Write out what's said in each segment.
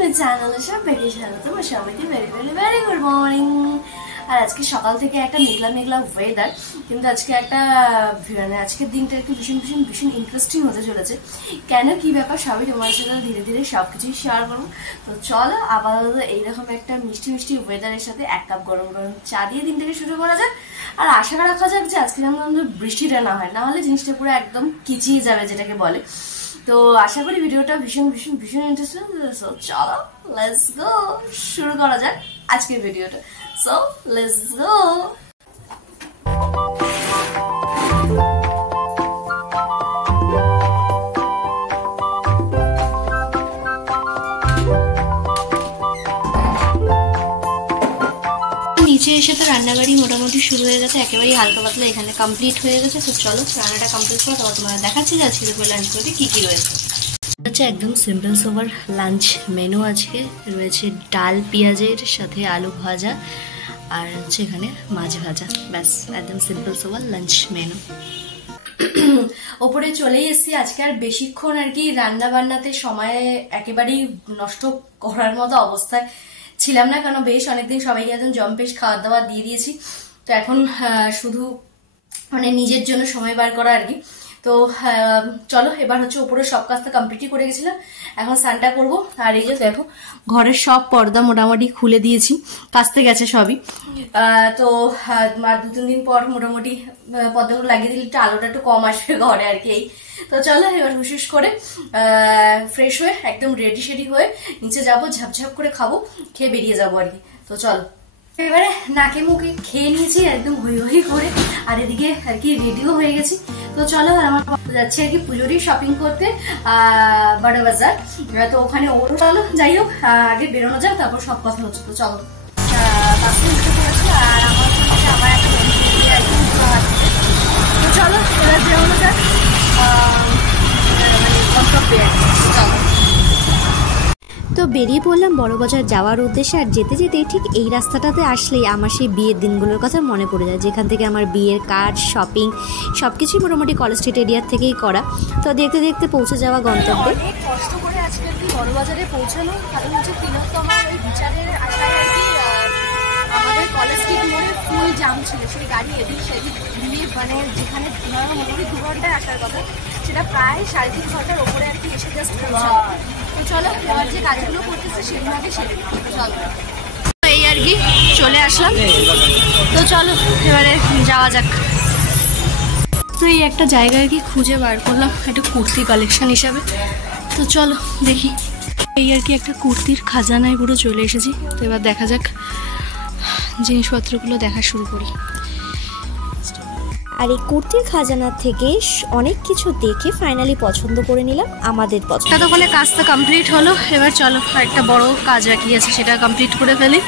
My channel সবাইকে স্বাগতম। সবাইকে very very very good morning. আর আজকে সকাল থেকে একটা মেঘলা মেঘলা ওয়েদার, কিন্তু আজকে একটা মানে আজকের দিনটা একটু ভীষণ ভীষণ ভীষণ ইন্টারেস্টিং হতে চলেছে। কেন কি ব্যাপার সবই তোমার সাথে ধীরে ধীরে সবকিছুই শেয়ার করবো। তো চলো আপাতত এইরকম একটা মিষ্টি মিষ্টি ওয়েদারের সাথে এক কাপ গরম গরম চা দিয়ে দিনটাকে শুরু করা যাক। আর আশা রাখা যাক যে আজকে যেমন বৃষ্টিটা না হয়, না হলে জিনিসটা পুরো একদম কিচিয়ে যাবে যেটাকে বলে। তো আশা করি ভিডিওটা ভীষণ ভীষণ ভীষণ ইন্টারেস্টিং। সো চলো লেটস গো, শুরু করা যাক আজকের ভিডিওটা। So let's go. নিচে এসে তো রান্নাবাড়ি মোটামুটি শুরু হয়ে গেছে, একেবারেই হালকা পাতলা এখানে কমপ্লিট হয়ে গেছে। তো চলো রান্নাটা কমপ্লিট করে তারপর তোমাদের দেখাচ্ছি যে আজকে দুপুরে লাঞ্চ করতে কি কি রয়েছে। হচ্ছে একদম সিম্পল সোবার লাঞ্চ মেনু। আজকে রয়েছে ডাল পেঁয়াজের সাথে আলু ভাজা আর হচ্ছে এখানে মাছ ভাজা, ব্যাস একদম সিম্পল সোবার লাঞ্চ মেনু। ওপরে চলেই এসেছি। আজকে আর বেশিক্ষণ আর কি রান্না বান্নাতে সময় একেবারেই নষ্ট করার মতো অবস্থায় ছিলাম না, কারণ বেশ অনেকদিন সবাইকে একদম জম্পেশ খাওয়া দাওয়া দিয়ে দিয়েছি। তো এখন শুধু মানে নিজের জন্য সময় বার করা আর কি। তো চলো এবার হচ্ছে উপরে সব কাজটা কমপ্লিটই করে গেছিলাম, এখন স্নানটা করবো। আর এই যে দেখো ঘরের সব পর্দা মোটামুটি খুলে দিয়েছি, কাচতে গেছে সবই। তো আর 2-3 দিন পর মোটামুটি পর্দাগুলো লাগিয়ে দিলে একটু আলোটা একটু কম আসবে ঘরে আর কি। তো চলো এবার হুশ করে ফ্রেশ হয়ে একদম রেডি শেডি হয়ে নিচে যাবো, ঝাপঝাপ করে খাবো, খেয়ে বেরিয়ে যাবো আর কি। তো চলো এবারে নাকে মুখে খেয়ে নিয়েছি একদম হই হই করে, আর এদিকে আর কি রেডিও হয়ে গেছি। তো চলো আমার যাচ্ছি আর কি পুজোরই শপিং করতে বড় বাজার। তো ওখানে ওরও চলো যাই হোক, আগে বেরোনো যাক তারপর সব কথা হচ্ছে। তো চলো বাসে উঠে পড়েছি আর আমার সঙ্গে আবার একটা তো চলো এবার বেরোনো যাক মানে গন্তব্যে। চলো তো বেরিয়ে পড়লাম বড়বাজার যাওয়ার উদ্দেশ্যে। আর যেতে যেতেই ঠিক এই রাস্তাটাতে আসলেই আমার সেই বিয়ের দিনগুলোর কথা মনে পড়ে যায়, যেখান থেকে আমার বিয়ের কার্ড শপিং সব কিছুই মোটামুটি কলেজ স্ট্রিট এরিয়ার থেকেই করা। তো দেখতে দেখতে পৌঁছে যাওয়া গন্তব্যে। অনেক কষ্ট করে আজকে আর কি বড়বাজারে পৌঁছানো, কারণ হচ্ছে তিলোত্তমার ওই বিচারের আশায় আর কি আমাদের কলেজ স্ট্রিট মোড়ে ফুল জাম ছিল। সেই গাড়ি এদিক সেদিক দিয়ে মানে যেখানে মোটামুটি 2 ঘন্টায় আসার কথা, সেটা প্রায় 3.5 ঘন্টার ওপরে আর কি এসে জাস্ট পৌঁছানো। তো চলো এবার যে কাজগুলো করতেছে সেগুলো আগে সেরে চলো। এই আর কি চলে আসলাম। তো চলো এবারে যাওয়া যাক। তো এই একটা জায়গা আর কি খুঁজে বার করলাম একটা কুর্তি কালেকশন হিসাবে। তো চলো দেখি। এই আর কি একটা কুর্তির খাজানায় পুরো চলে এসেছি। তো এবার দেখা যাক, জিনিসপত্রগুলো দেখা শুরু করি। আর এই কুর্তির খাজানার থেকে অনেক কিছু দেখে ফাইনালি পছন্দ করে নিলাম আমাদের পছন্দ। দোকানে কাজটা কমপ্লিট হলো, এবার চলো একটা বড় কাজ বাকি আছে সেটা কমপ্লিট করে ফেলি।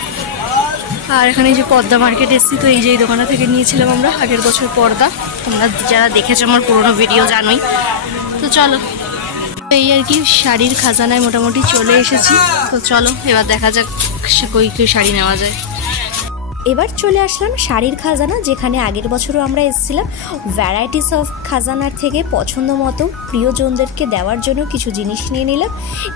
আর এখানে যে পর্দা মার্কেট এসেছি, তো এই যে এই দোকানটা থেকে নিয়েছিলাম আমরা আগের বছর পর্দা, তোমরা যারা দেখেছো আমার পুরোনো ভিডিও জানোই। তো চলো এই আর কি শাড়ির খাজানায় মোটামুটি চলে এসেছি। তো চলো এবার দেখা যাক কই কই শাড়ি নেওয়া যায়। এবার চলে আসলাম শাড়ির খাজানা, যেখানে আগের বছরও আমরা এসেছিলাম। ভ্যারাইটিস অফ খাজানার থেকে পছন্দ মতো প্রিয়জনদেরকে দেওয়ার জন্য কিছু জিনিস নিয়ে নিলাম,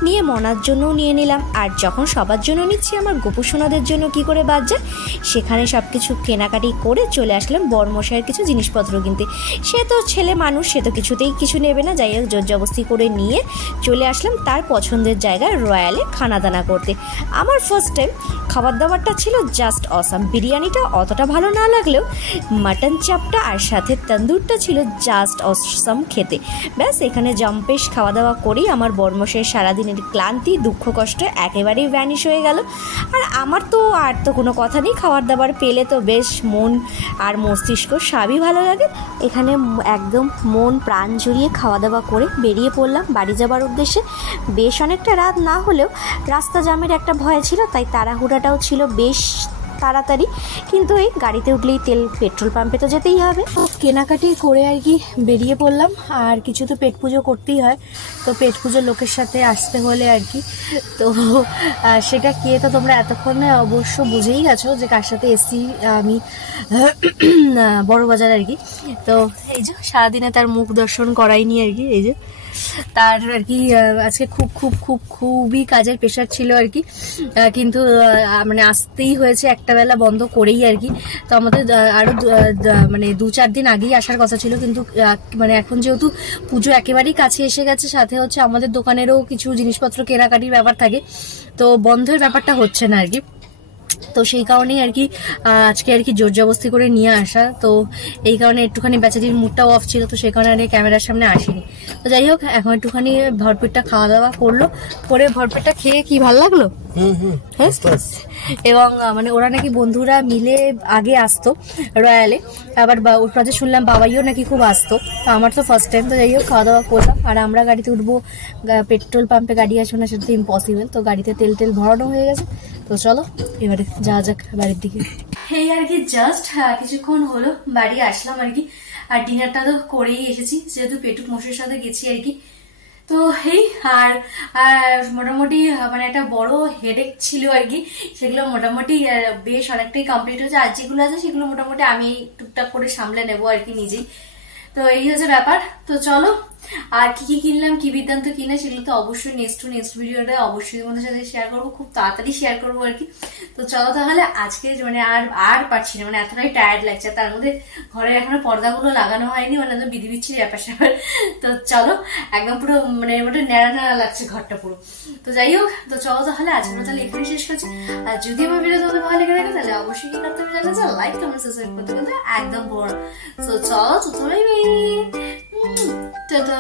নিয়ে মনার জন্যও নিয়ে নিলাম। আর যখন সবার জন্য নিচ্ছি আমার গোপুসোনাদের জন্য কি করে বাদ যায়, সেখানে সব কিছু কেনাকাটি করে চলে আসলাম বরমশাইয়ের কিছু জিনিসপত্র কিনতে। সে তো ছেলে মানুষ, সে তো কিছুতেই কিছু নেবে না, যাই হোক জোর জবস্তি করে নিয়ে চলে আসলাম তার পছন্দের জায়গায় রয়্যালে খানাদানা করতে। আমার ফার্স্ট টাইম খাবার দাবারটা ছিল জাস্ট অসাম। বিরিয়ানিটা অতটা ভালো না লাগলেও মাটন চাপটা আর সাথে তন্দুরটা ছিল জাস্ট অসাম খেতে। ব্যাস এখানে জম্পেশ খাওয়া দাওয়া করেই আমার বর্মশের সারাদিনের ক্লান্তি দুঃখ কষ্ট একেবারেই ভ্যানিশ হয়ে গেল। আর আমার তো আর তো কোনো কথা নেই, খাবার দাবার পেলে তো বেশ মন আর মস্তিষ্ক সবই ভালো লাগে। এখানে একদম মন প্রাণ জুড়িয়ে খাওয়া দাওয়া করে বেরিয়ে পড়লাম বাড়ি যাবার উদ্দেশ্যে। বেশ অনেকটা রাত না হলেও রাস্তা জ্যামের একটা ভয় ছিল, তাই তাড়াহুড়াটাও ছিল বেশ তাড়াতাড়ি। কিন্তু এই গাড়িতে উঠলেই পেট্রোল পাম্পে তো যেতেই হবে। কেনাকাটি করে আর কি বেরিয়ে পড়লাম। আর কিছু তো পেট পুজো করতেই হয়, তো পেট পুজোর লোকের সাথে আসতে হলে আর কি। তো সেটা কে তো তোমরা এতক্ষণে অবশ্য বুঝেই গেছো যে কার সাথে এসছি আমি বড় বাজার আর কি। তো এই যে সারাদিনে তার মুখ দর্শন করাইনি আর কি। এই যে তার আর কি আজকে খুব খুব খুব খুবই কাজের প্রেশার ছিল আর কি, কিন্তু মানে আসতেই হয়েছে, একটা বেলা বন্ধ করেই আর কি। তো আমাদের আরো মানে 2-4 দিন আগেই আসার কথা ছিল, কিন্তু মানে এখন যেহেতু পুজো একেবারেই কাছে এসে গেছে, সাথে হচ্ছে আমাদের দোকানেরও কিছু জিনিসপত্র কেনাকাটির ব্যাপার থাকে, তো বন্ধের ব্যাপারটা হচ্ছে না আর কি। তো সেই কারণেই আর কি আজকে আর কি জোর জবস্তি করে নিয়ে আসা। তো এই কারণে একটুখানি বেচারির মুডটাও অফ ছিল, তো সেই কারণে আর ক্যামেরার সামনে আসিনি। তো যাই হোক, এখন একটুখানি ভরপেটটা খাওয়া দাওয়া করলো, করে ভরপেটটা খেয়ে কি ভালো লাগলো। এবং মানে ওরা নাকি বন্ধুরা মিলে আগে আসতো রয়্যালে, আবার ওর কাছে শুনলাম বাবাইও নাকি খুব আসতো, তো আমার তো ফার্স্ট টাইম। তো যাই হোক, খাওয়া দাওয়া করলাম, আর আমরা গাড়িতে উঠবো, পেট্রোল পাম্পে গাড়ি আসবে না সেটা তো ইম্পসিবল। তো গাড়িতে তেল ভরানো হয়ে গেছে, তো চলো এবারে যাওয়া যাক বাড়ির দিকে। এই আর কি জাস্ট কিছুক্ষণ হলো বাড়ি আসলাম আর কি, আর ডিনারটা তো করেই এসেছি, যেহেতু পেটুক মোষের সাথে গেছি আর কি। তো এই আর মোটামুটি মানে একটা বড় হেডেক ছিল আর কি, সেগুলো মোটামুটি বেশ অনেকটাই কমপ্লিট হয়েছে। আর যেগুলো আছে সেগুলো মোটামুটি আমি টুকটাক করে সামলে নেবো আর কি নিজেই। তো এই হচ্ছে ব্যাপার। তো চলো, আর কি কি কিনলাম, কি বৃত্তান্ত কিনা, সেগুলো তো অবশ্যই নেক্সট ভিডিওটা অবশ্যই তোমাদের সাথে শেয়ার করবো, খুব তাড়াতাড়ি শেয়ার করবো আর কি। তো চলো তাহলে, আজকে মানে আর পারছি না, মানে এতটাই টায়ার্ড লাগছে, তার মধ্যে ঘরের এখনো পর্দাগুলো লাগানো হয়নি, মানে একদম বিধি বিচ্ছিরি ব্যাপার স্যাপার। তো চলো, একদম পুরো মানে ন্যাড়া ন্যাড়া লাগছে ঘরটা পুরো। তো যাই হোক, তো চলো তাহলে আজকে তাহলে এখানে শেষ করছি। আর যদি আমার ভিডিও তোমাদের ভালো লেগে থাকে তাহলে অবশ্যই কি করতে হবে জানা যায়, লাইক কমেন্ট সাবস্ক্রাইব করতে একদম বড়। তো চলো, তো সবাই টাটা।